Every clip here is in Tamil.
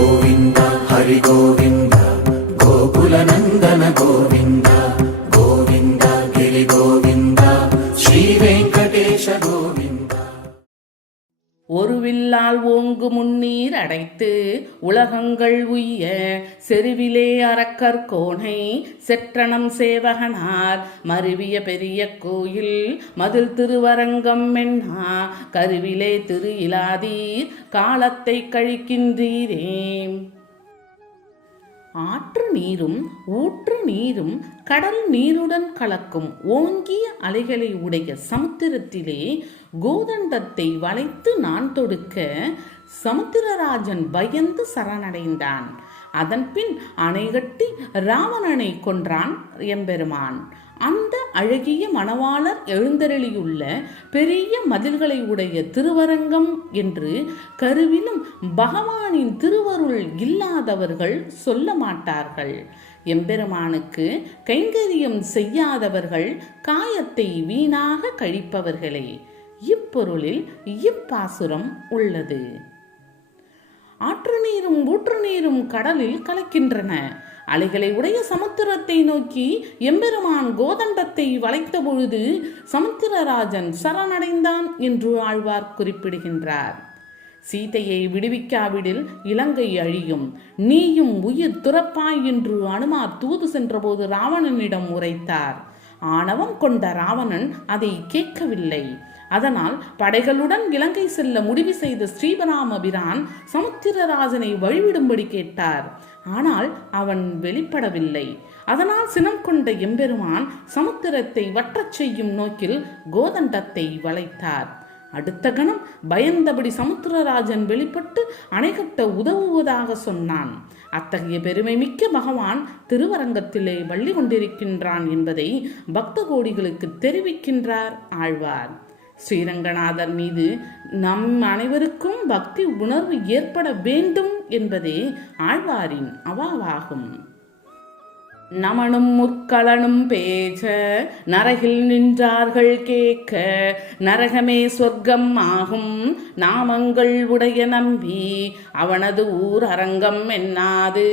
गोविन्द हरि गोविन्द गोकुलनन्दन गोविन्द गोविन्द गिरि गोविन्द श्री वेङ्कटेश गोविन्द. ஒரு வில்லால் ஓங்கு முன்னீர் அடைத்து உலகங்கள் உய்ய செருவிலே அரக்கர் கோணை செற்றணம் சேவகனார் மருவிய பெரிய கோயில் மதில் திருவரங்கம் என்னா கருவிலே திரு இலாதீர் காலத்தை கழிக்கின்றீரே. ஆற்று நீரும் ஊற்று நீரும் கடல் நீருடன் கலக்கும் ஓங்கிய அலைகளை உடைய சமுத்திரத்திலே கோதண்டத்தை வளைத்து நான் தொடுக்க சமுத்திரராஜன் பயந்து சரணடைந்தான். அதன்பின் அணை கட்டி ராவணனை கொன்றான் எம்பெருமான். அந்த அழகிய மணவாளர் எழுந்தருளியுள்ள பெரிய மதில்களை உடைய திருவரங்கம் என்று கருவிலும் பகவானின் திருவருள் இல்லாதவர்கள் சொல்ல மாட்டார்கள். எம்பெருமானுக்கு கைங்கரியம் செய்யாதவர்கள் காயத்தை வீணாக கழிப்பவர்களே. இப்பொருளில் இப்பாசுரம் உள்ளது. ஆற்று நீரும் ஊற்று நீரும் கடலில் கலக்கின்றன. அலைகளை உடைய சமுத்திரத்தை நோக்கி எம்பெருமான் கோதண்டத்தை வளைத்த பொழுது சமுத்திரராஜன் சரணடைந்தான் என்று ஆழ்வார் குறிப்பிடுகின்றார். சீதையை விடுவிக்காவிடில் இலங்கை அழியும், நீயும் உயிர் துறப்பாய் என்று அனுமார் தூது சென்றபோது ராவணனிடம் உரைத்தார். ஆணவம் கொண்ட ராவணன் அதை கேட்கவில்லை. அதனால் படைகளுடன் இலங்கை செல்ல முடிவு செய்த ஸ்ரீபராமபிரான் சமுத்திரராஜனை வழிவிடும்படி கேட்டார். ஆனால் அவன் வெளிப்படவில்லை. அதனால் சினம் கொண்ட எம்பெருமான் சமுத்திரத்தை வற்றச் செய்யும் நோக்கில் கோதண்டத்தை வளைத்தார். அடுத்த கணம் பயந்தபடி சமுத்திரராஜன் வெளிப்பட்டு அணை கட்ட உதவுவதாக சொன்னான். அத்தகைய பெருமை மிக்க பகவான் திருவரங்கத்திலே வள்ளி கொண்டிருக்கின்றான் என்பதை பக்த கோடிகளுக்கு தெரிவிக்கின்றார் ஆழ்வார். ஸ்ரீரங்கநாதர் மீது நம் அனைவருக்கும் பக்தி உணர்வு ஏற்பட வேண்டும் என்பதே ஆழ்வாரின் அவாவாகும். நமனும் முற்களனும் பேச நரகில் நின்றார்கள் கேட்க நரகமே சொர்க்கம் ஆகும் நாமங்கள் உடைய நம்பி அவனது ஊர் அரங்கம் என்னாது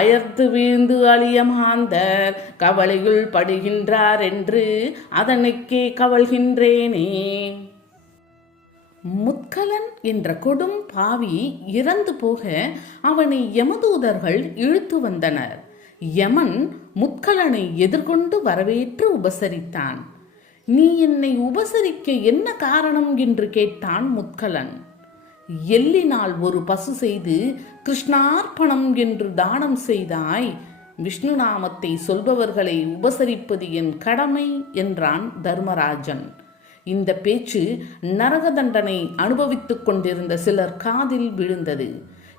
அயர்த்து வீழ்ந்து அழிய மாந்தர் கவலையுள் படுகின்றார் என்று அதனுக்கே கவல்கின்றேனே. முற்கலன் என்ற கொடும் பாவி இறந்து போக அவனை யமதூதர்கள் இழுத்து வந்தனர். யமன் முற்கலனை எதிர்கொண்டு வரவேற்று உபசரித்தான். நீ என்னை உபசரிக்க என்ன காரணம் என்று கேட்டான் முற்கலன். எல்லினால் ஒரு பசு செய்து கிருஷ்ணார்ப்பணம் என்று தானம் செய்தாய். விஷ்ணு நாமத்தை சொல்பவர்களை உபசரிப்பது என் கடமை என்றான் தர்மராஜன். இந்த பேச்சு நரக தண்டனை அனுபவித்துக் கொண்டிருந்த சிலர் காதில் விழுந்தது.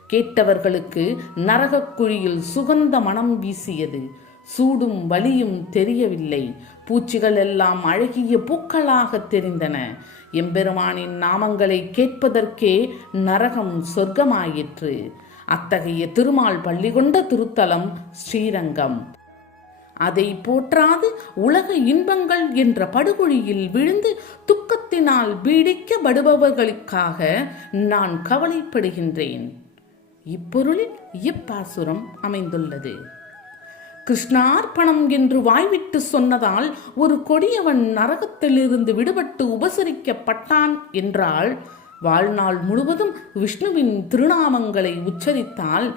கேட்டவர்களுக்கு நரகக்குழியில் சுகந்த மனம் வீசியது. சூடும் வலியும் தெரியவில்லை. பூச்சிகள் எல்லாம் அழகிய பூக்களாக தெரிந்தன. எம்பெருமானின் நாமங்களை கேட்பதற்கே நரகம் சொர்க்கமாயிற்று. அத்தகைய திருமால் பள்ளி கொண்ட திருத்தலம் ஸ்ரீரங்கம். அதை போற்றாது உலக இன்பங்கள் என்ற படுகொழியில் விழுந்து துக்கத்தினால் பீடிக்கப்படுபவர்களுக்காக நான் கவலைப்படுகின்றேன். இப்பொருளில் இப்பாசுரம் அமைந்துள்ளது. கிருஷ்ணார்ப்பணம் என்று வாய்விட்டு சொன்னதால் ஒரு கொடியவன் நரகத்திலிருந்து விடுபட்டு உபசரிக்கப்பட்டான் என்றால், வாழ்நாள் முழுவதும் விஷ்ணுவின் திருநாமங்களை உச்சரித்தால்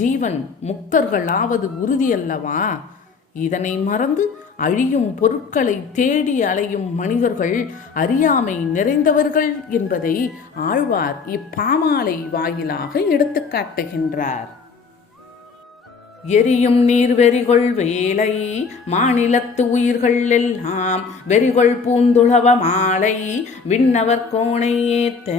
ஜீவன் முக்தர்களாவது உறுதியல்லவா? இதனை மறந்து அழியும் பொருட்களை தேடி அலையும் மனிதர்கள் அறியாமை நிறைந்தவர்கள் என்பதை ஆழ்வார் இப்பாமாலை வாயிலாக எடுத்துக்காட்டுகின்றார். எரியும் நீர் வெறிகொள் வேலை மாநிலத்து உயிர்கள் எல்லாம் வெறிகொள் பூந்துளவ மாலை விண்ணவர் கோணை ஏத்த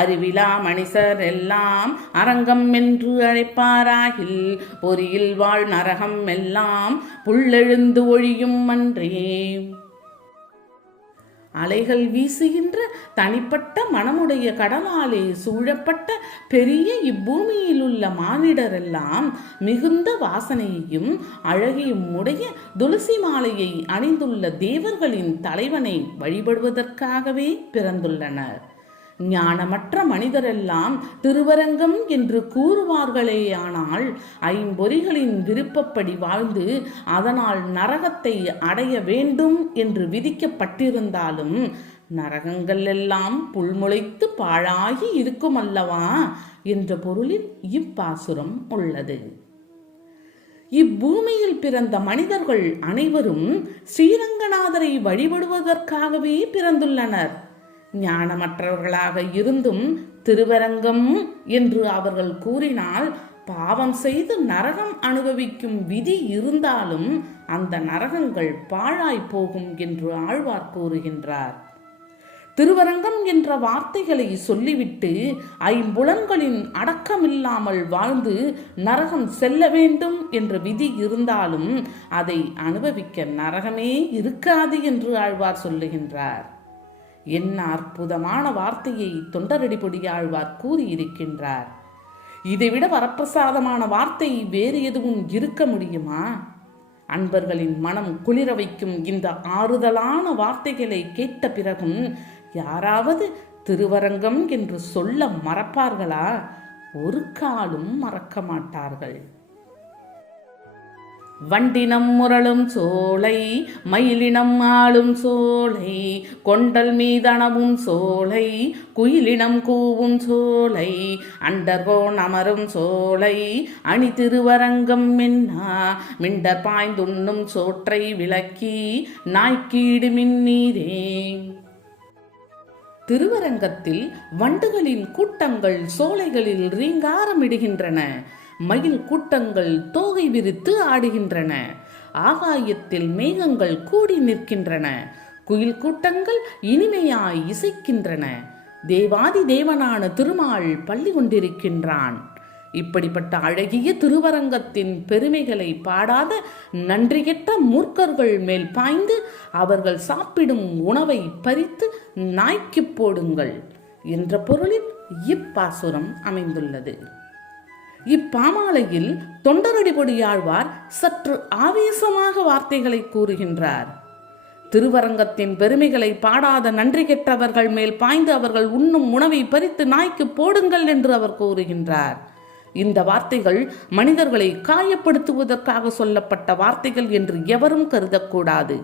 அறிவிலா மனிதர் எல்லாம் அரங்கம் என்று அழைப்பாராகில் பொறியில் வாழ் நரகம் எல்லாம் புல்லெழுந்து ஒழியும் அன்றே. அலைகள் வீசுகின்ற தனிப்பட்ட மனமுடைய கடலாலே சூழப்பட்ட பெரிய இப்பூமியில் உள்ள மானிடரெல்லாம் மிகுந்த வாசனையையும் அழகையும் உடைய துளசி மாலையை அணிந்துள்ள தேவர்களின் தலைவனை வழிபடுவதற்காகவே பிறந்துள்ளனர். ஞானமற்ற மனிதரெல்லாம் திருவரங்கம் என்று கூறுவார்களேயானால் ஐம்பொறிகளின் விருப்பப்படி வாழ்ந்து அதனால் நரகத்தை அடைய வேண்டும் என்று விதிக்கப்பட்டிருந்தாலும் நரகங்கள் எல்லாம் புல்முளைத்து பாழாகி இருக்கும் அல்லவா என்ற பொருளில் இப்பாசுரம் உள்ளது. இப்பூமியில் பிறந்த மனிதர்கள் அனைவரும் ஸ்ரீரங்கநாதரை வழிபடுவதற்காகவே பிறந்துள்ளனர். ஞானமற்றவர்களாக இருந்தும் திருவரங்கம் என்று அவர்கள் கூறினால் பாவம் செய்து நரகம் அனுபவிக்கும் விதி இருந்தாலும் அந்த நரகங்கள் பாழாய் போகும் என்று ஆழ்வார் கூறுகின்றார். திருவரங்கம் என்ற வார்த்தைகளை சொல்லிவிட்டு ஐம்புலன்களின் அடக்கமில்லாமல் வாழ்ந்து நரகம் செல்ல வேண்டும் என்ற விதி இருந்தாலும் அதை அனுபவிக்க நரகமே இருக்காது என்று ஆழ்வார் சொல்லுகின்றார். என்ன அற்புதமான வார்த்தையை தொண்டரடிப்பொடி ஆழ்வார் கூறியிருக்கின்றார். இதைவிட வரப்பிரசாதமான வார்த்தை வேறு எதுவும் இருக்க முடியுமா? அன்பர்களின் மனம் குளிர வைக்கும் இந்த ஆறுதலான வார்த்தைகளை கேட்ட பிறகும் யாராவது திருவரங்கம் என்று சொல்ல மறப்பார்களா? ஒரு காலும் மறக்க மாட்டார்கள். வண்டினம் முரளும் சோலை, மயிலினம் ஆளும் சோலை, கொண்டல் மீதனவும் சோலை, குயிலினம் கூவும் சோலை, அண்டர்கோன் அமரும் சோலை, அணி திருவரங்கம் மின்னா மிண்டர் பாய்ந்துண்ணும் சோற்றை விளக்கி நாய்க்கீடு மின்னீரே. திருவரங்கத்தில் வண்டுகளின் கூட்டங்கள் சோலைகளில் ரீங்காரமிடுகின்றன. மயில் கூட்டங்கள் தோகை விரித்து ஆடுகின்றன. ஆகாயத்தில் மேகங்கள் கூடி நிற்கின்றன. குயில் கூட்டங்கள் இனிமையாய் இசைக்கின்றன. தேவாதி தேவனான திருமால் பள்ளி கொண்டிருக்கின்றான். இப்படிப்பட்ட அழகிய திருவரங்கத்தின் பெருமைகளை பாடாத நன்றிகெட்ட மூர்க்கர்கள் மேல் பாய்ந்து அவர்கள் சாப்பிடும் உணவை பறித்து நாய்க்கு போடுங்கள் என்ற பொருளில் இப்பாசுரம் அமைந்துள்ளது. இப்பாமாலையில் தொண்டரடிப்பொடியாழ்வார் சற்று ஆவேசமாக வார்த்தைகளை கூறுகின்றார். திருவரங்கத்தின் பெருமைகளை பாடாத நன்றி கெட்டவர்கள் மேல் பாய்ந்து அவர்கள் உண்ணும் உணவை பறித்து நாய்க்கு போடுங்கள் என்று அவர் கூறுகின்றார். இந்த வார்த்தைகள் மனிதர்களை காயப்படுத்துவதற்காக சொல்லப்பட்ட வார்த்தைகள் என்று எவரும் கருதக்கூடாது.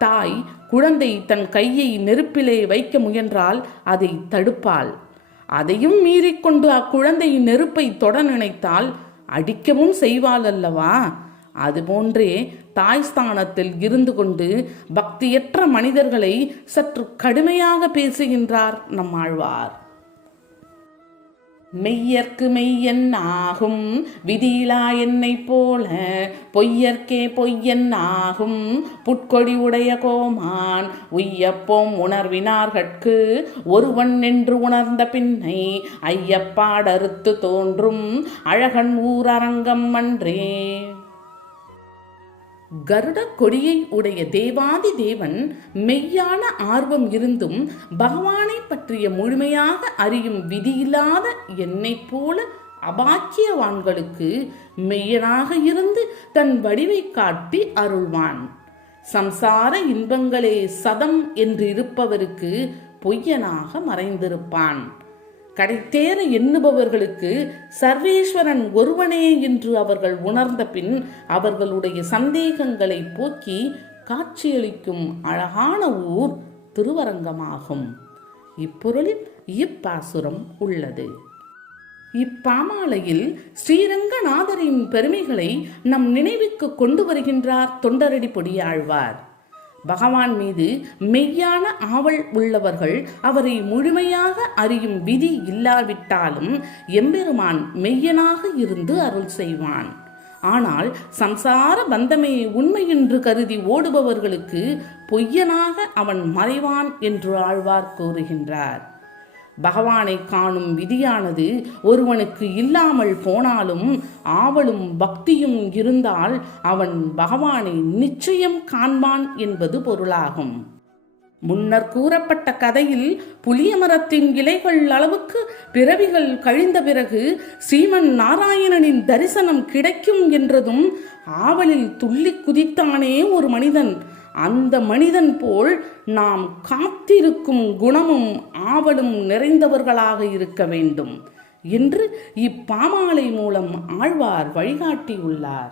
தாய் குழந்தை தன் கையை நெருப்பிலே வைக்க முயன்றால் அதை தடுப்பாள். அதையும் மீறிக்கொண்டு அக்குழந்தை நெருப்பை தொட நினைத்தால் அடிக்கவும் செய்வாள் அல்லவா? அதுபோன்றே தாய் ஸ்தானத்தில் இருந்து கொண்டு பக்தியற்ற மனிதர்களை சற்று கடுமையாக பேசுகின்றார் நம் ஆழ்வார். மெய்யர்க்கு மெய்யன் ஆகும் விதியிலா என்னை போல பொய்யர்க்கே பொய்யன் ஆகும் புட்கொடி உடைய கோமான் உய்யப்போம் உணர்வினார்கட்கு ஒருவன் என்று உணர்ந்த பின்னை ஐயப்பாடறுத்து தோன்றும் அழகன் ஊரரங்கம் அன்றே. கருட கொடியை உடைய தேவாதி தேவன் மெய்யான ஆர்வம் இருந்தும் பகவானை பற்றிய முழுமையாக அறியும் விதியில்லாத என்னை போல அபாக்கியவான்களுக்கு மெய்யனாக இருந்து தன் வடிவை காட்டி அருள்வான். சம்சார இன்பங்களே சதம் என்று இருப்பவருக்கு பொய்யனாக மறைந்திருப்பான். கடைத்தேற எண்ணுபவர்களுக்கு சர்வேஸ்வரன் ஒருவனே என்று அவர்கள் உணர்ந்த பின் அவர்களுடைய சந்தேகங்களை போக்கி காட்சியளிக்கும் அழகான ஊர் திருவரங்கமாகும். இப்பொருளில் இப்பாசுரம் உள்ளது. இப்பாமாலையில் ஸ்ரீரங்கநாதரின் பெருமைகளை நம் நினைவுக்கு கொண்டு வருகின்றார் தொண்டரடிப்பொடியாழ்வார். பகவான் மீது மெய்யான ஆவல் உள்ளவர்கள் அவரை முழுமையாக அறியும் விதி இல்லாவிட்டாலும் எம்பெருமான் மெய்யனாக இருந்து அருள் செய்வான். ஆனால் சம்சார பந்தமே உண்மை என்று கருதி ஓடுபவர்களுக்கு பொய்யனாக அவன் மறைவான் என்று ஆழ்வார் கூறுகின்றார். பகவானை காணும் விதியானது ஒருவனுக்கு இல்லாமல் போனாலும் ஆவலும் பக்தியும் இருந்தால் அவன் பகவானை நிச்சயம் காண்பான் என்பது பொருளாகும். முன்னர் கூறப்பட்ட கதையில் புளிய மரத்தின் இலைகள் அளவுக்கு பிறவிகள் கழிந்த பிறகு ஸ்ரீமன் நாராயணனின் தரிசனம் கிடைக்கும் என்றதும் ஆவலில் துள்ளி குதித்தானே ஒரு மனிதன். அந்த மனிதன் போல் நாம் காத்திருக்கும் குணமும் ஆவலும் நிறைந்தவர்களாக இருக்க வேண்டும் என்று இப்பாமாலை மூலம் ஆழ்வார் வழிகாட்டியுள்ளார்.